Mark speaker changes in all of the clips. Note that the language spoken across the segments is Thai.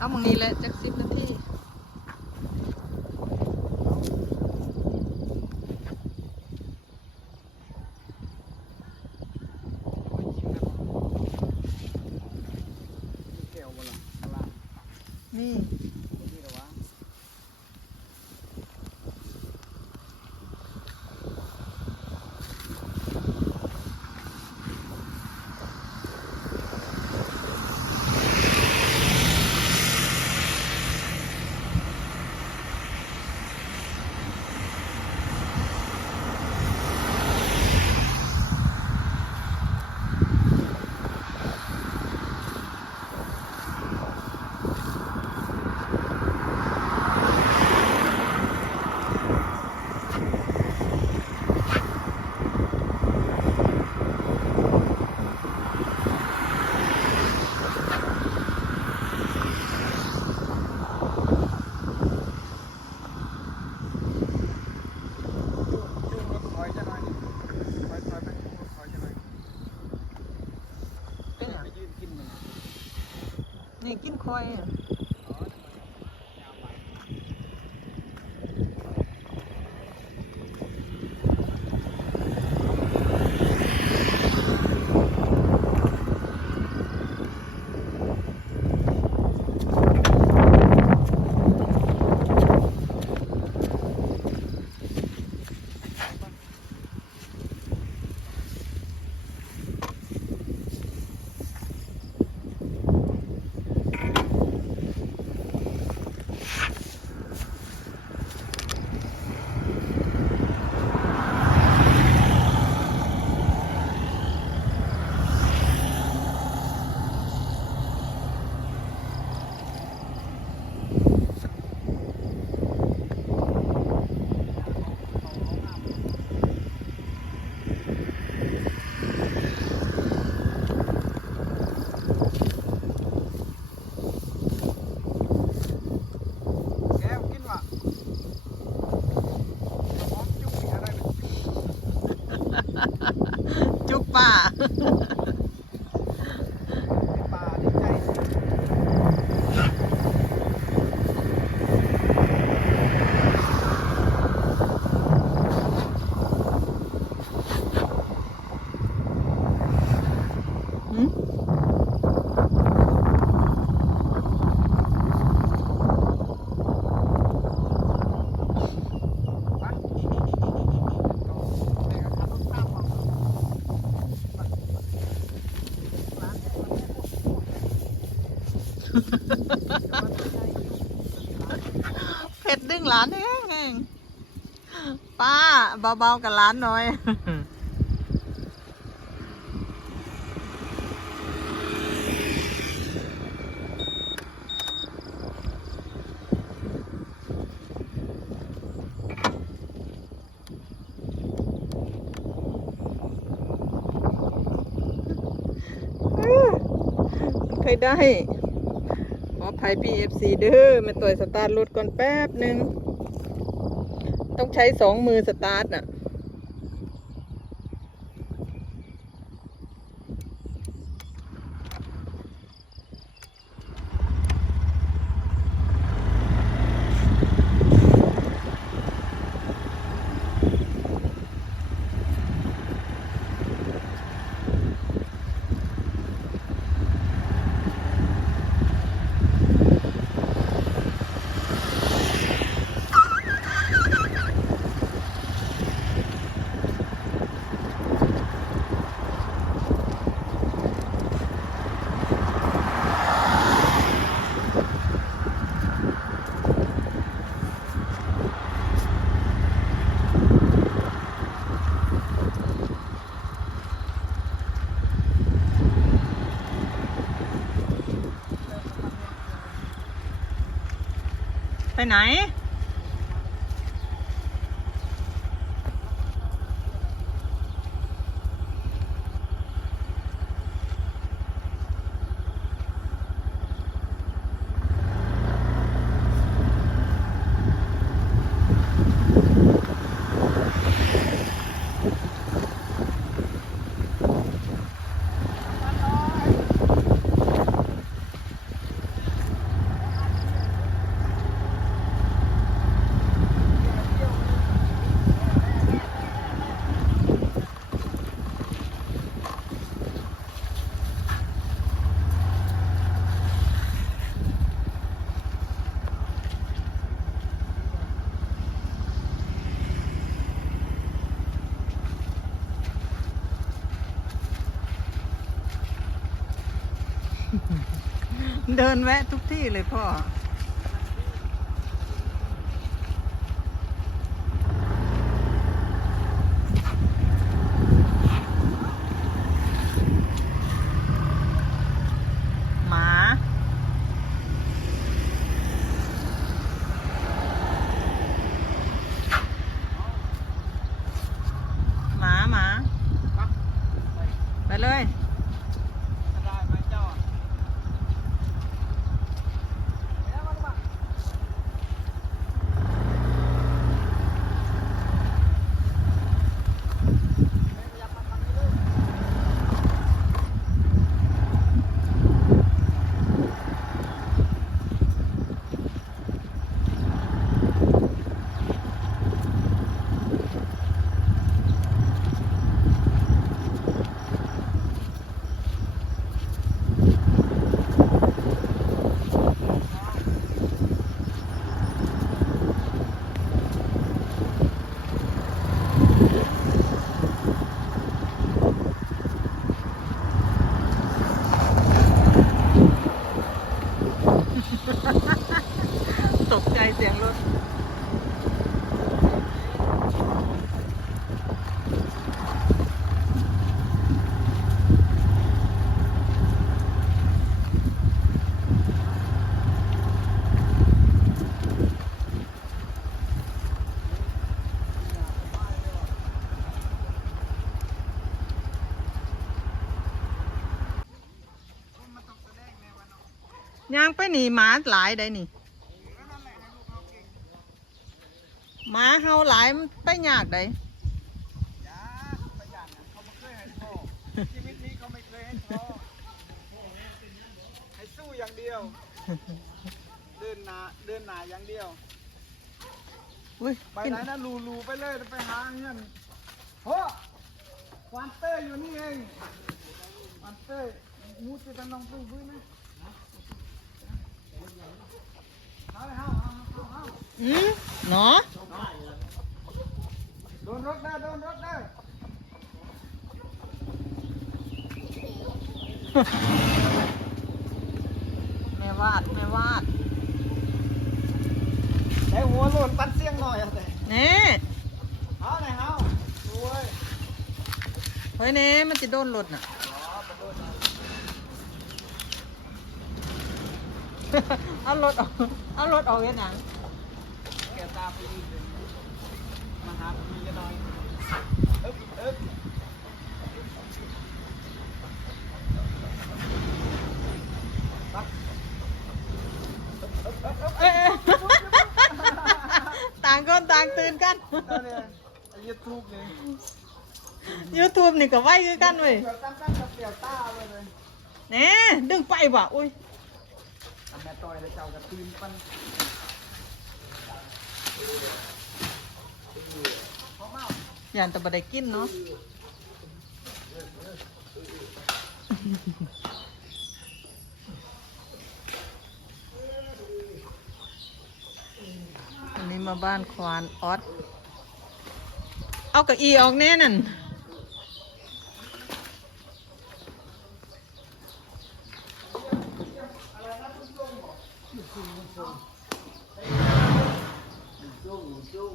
Speaker 1: เอามองนี้แหละจักสิบนาที
Speaker 2: แก้วบ่ล่ะข้างล่าง
Speaker 1: นี่
Speaker 2: บ่มีหรอวะ จุ่มรถถอยจะหน่อยถอยถอยไปจุ่มรถถอยจะหน่อย
Speaker 1: เป็นหยัง
Speaker 2: ไปยืนกินมัน
Speaker 1: นี่กินคอยอะ
Speaker 2: อ๋อยาวไป แก้วกินวะหอมจุ่มอีกอะไรเป็น
Speaker 1: จุกป่า
Speaker 2: ปลาดีใจ
Speaker 1: หืม
Speaker 2: ไปนี่นี่นี่นี่นี่นี่แม่ก็ขับรถตามมาร้านแม่ร้านแม่โอ้โห
Speaker 1: เผ็ดดึงหลานแห้งป้าเบาๆกับหลานหน่อยเคยได้ ภัยพี่เอฟซีเด้อมาต่อยสตาร์ทรถก่อนแป๊บหนึ่ง ต้องใช้สองมือสตาร์ทน่ะ ไปไหน เดินแวะทุกที่เลยพ่อ หมา หมาหมา ไปเลย
Speaker 2: ได้ไหมเจ้าแล้วมันมา
Speaker 1: ตกใจเสียงรถ
Speaker 2: มันต้องแสดงในวันเนาะ
Speaker 1: ยางไปหนีหมาหลายได้นี่
Speaker 2: ก็นั่นแหละให้ลูกเขาเก่ง
Speaker 1: หมาเฮาหลายมันไปยากได้
Speaker 2: อย่าประหยัดนะเขาไม่เคยให้ท้อชีวิตนี้เขาไม่เคยให้ท้อให้สู้อย่างเดียว เดินหนาเดินหนาอย่างเดียว
Speaker 1: อุ้ย
Speaker 2: ไป
Speaker 1: กิน
Speaker 2: ไหนนะลูลูไปเลยไปหาเงินโอ้ควันเต้ยอยู่นี่เองควันเต้ยมูติตันน้องพึ่งพื้นนะเอาเลยเอาเอาเอาเอา
Speaker 1: อืมเนาะ
Speaker 2: โดนรถได้โดนรถได้
Speaker 1: แม่วาดแม่วาด
Speaker 2: แต่หัวโหล่นปัดเสียงหน่อยอะแต่
Speaker 1: นี่
Speaker 2: เอาไหนเอาดูเว้ย
Speaker 1: เฮ้ยเน่มันจะโดนรถน่ะ เอารถออกเอารถออกยังไง
Speaker 2: แกตาไปอีกเลยมาหาพี่กันหน่อยอึ๊บอึ๊บ
Speaker 1: เอ้ยต่างคนต่างตื่นกัน
Speaker 2: นั่นเลยไอ้ยูทูบเนี่ย
Speaker 1: YouTube นี่ก็ไว้คือกันเว้ย
Speaker 2: เดี๋ยวตั้งตั้งกับเสี่ยวต้าเลยเลย
Speaker 1: แหน่ดึงไปว่ะอุ้ย
Speaker 2: อันแม่ ต่อยเลยเจ้ากับทีมปัน
Speaker 1: ยานแตะบได้กินเนาะอันนี้มาบ้านควานออสเอากระอีออกแน่นั่น
Speaker 2: นอนลง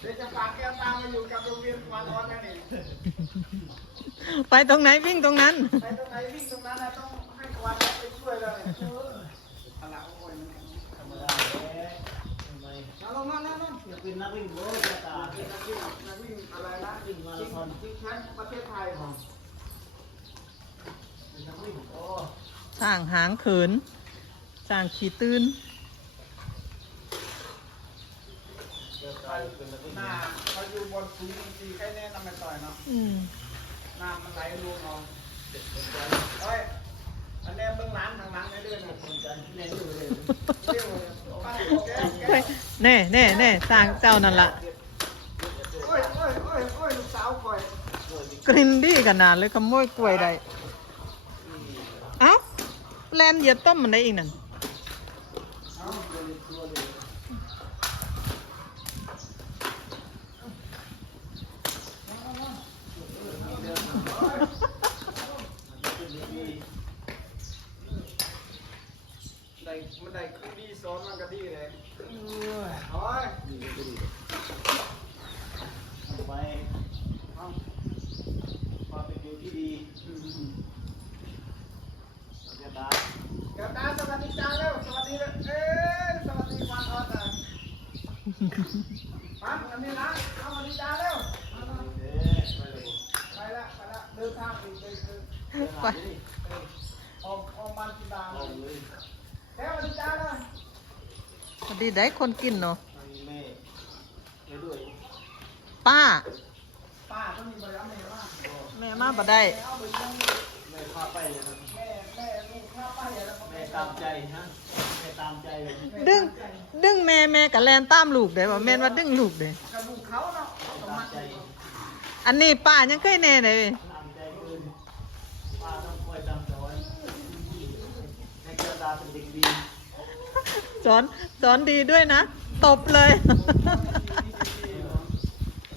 Speaker 2: เออนอนลงเอาเลยเป็นคนดีของอันนี้นะเดี๋ยวจะฝากแก้วตามาอยู่กับโรงเรียนวานอนนะนี่
Speaker 1: ไปตรงไหนวิ่งตรงนั้น
Speaker 2: ไปตรงไหนวิ่งตรงนั้นนะต้องให้กวาดไปช่วยเลยพละโอ้ยมันธรรมดาเลยนั่งลงนั่งนั่งนั่ง
Speaker 3: อยากเป็นนักวิ่งโลกตา
Speaker 2: นักวิ่งนักวิ่งอะไรนะ
Speaker 3: วิ่งมาราธอน
Speaker 2: ชิงแชมป์ประเทศไทยของ
Speaker 3: เป็นนักวิ่งโอ้
Speaker 1: สร้างหางเขินสร้างขี้ตื้น
Speaker 2: หน้าเขาอยู่บนสูงสีแค่แน่นำไปต่อยเนาะ
Speaker 1: อืม
Speaker 2: น้ำมันไหลลงเนาะเอ้ยอันนี้เบื้องล้างทางล้างได้ด้วยนะ
Speaker 3: คนจะเน้นอยู่เลย
Speaker 2: แน่
Speaker 1: แน่แน่สร้างเจ้านั่นล่ะ
Speaker 2: โอ้
Speaker 3: ยโอ
Speaker 2: ้ยโอ้ยโอ้ยลู
Speaker 1: กสาวกล้วยกรินดี้กันนานเลยขโมยกล้วยได้เอ้าแลนเหยียต้มมันได้อีกนั่น
Speaker 2: ได้มันได้คือดีซ้อนมันก็ดีเลยเอาไว้
Speaker 3: ไปความเป็นอยู่ที่ดีบรรยากาศ
Speaker 2: เดี๋ยวตาสวัสดีจ้าเร็วสวัสดีเลยเอ้สวัสดีวันออดอะปันอันนี้นะเอาสวัสดีจ้าเร็ว ลย
Speaker 1: พอดีได้คนกินเนาะ
Speaker 3: มีแม่ไปด้วย
Speaker 1: ป้า
Speaker 2: ป้าต้องมีบริการแม่ว่า
Speaker 1: แม่มาบ่ได้
Speaker 2: เอาไปยัง
Speaker 3: แม่พาไปเลยนะ
Speaker 2: แม่แม่ลูกข้าวไปแล้วก็
Speaker 3: แม่ตามใจฮะแม่ตามใจเลย
Speaker 1: ดึง ดึงแม่แม่กับแลนตามลูกเด้ว่าแม่นว่าดึงลูกเด้
Speaker 2: กระดูกเขาเนาะต้อง
Speaker 3: ตาม
Speaker 2: มา
Speaker 3: ใจ
Speaker 1: อันนี้ป้ายังเคยแน่เลย
Speaker 3: ตามใจคืนป้าต้องคอยตามสอนให้เจ้าตาเป็นเด็กดี
Speaker 1: สอนสอนดีด้วยนะ ตบเลย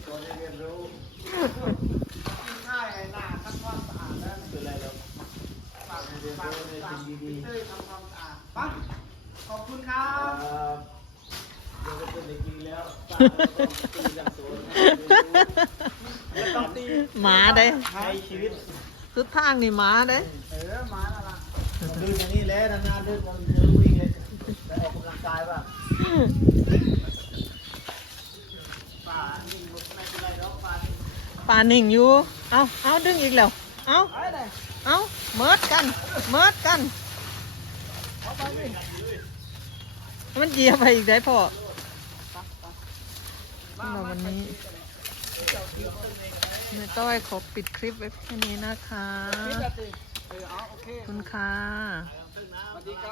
Speaker 3: สอนให้เรียนรู้
Speaker 2: ง่ายไอ้หน้าทำความสะอาดแล้ว
Speaker 3: ไม่เป็นไรหรอก
Speaker 2: ฝากฝากฝากพี่เต้ยทำความสะอาดปั๊บขอบคุณครั
Speaker 3: ครับบเดี๋ยวก็เป็นเด็กดีแล้วป้าก็ต้องตีดังสวน
Speaker 2: ไม่ต้องตี
Speaker 1: หมาได้
Speaker 3: ใช้ชีวิต
Speaker 1: สุดทางนี่หมาได้
Speaker 2: เออหมาน่ะล่ะ
Speaker 3: ดื้ออย่างนี้แหล้วนานๆดื้อมันจะรู้อีกเลยได้ ออกกำลังกายป่ะป่านี่ไม่เป็นไรหรอกป่านี่
Speaker 1: ป่านิ่งอยู่ เอาเอาดึงอีกแล้ว เอา
Speaker 2: ไปเลย
Speaker 1: เอาเมิดกัน เมิดกัน
Speaker 2: เอาไปดิ
Speaker 1: มันเหยียบไปอีกได้พ่อสำหรับวันนี้แม่ต้อยขอปิดคลิปไว้แค่นี้นะคะ
Speaker 2: คิดอะสิเออเอาโอเค
Speaker 1: ขอบคุณค่ะ
Speaker 2: สวัสดีครับ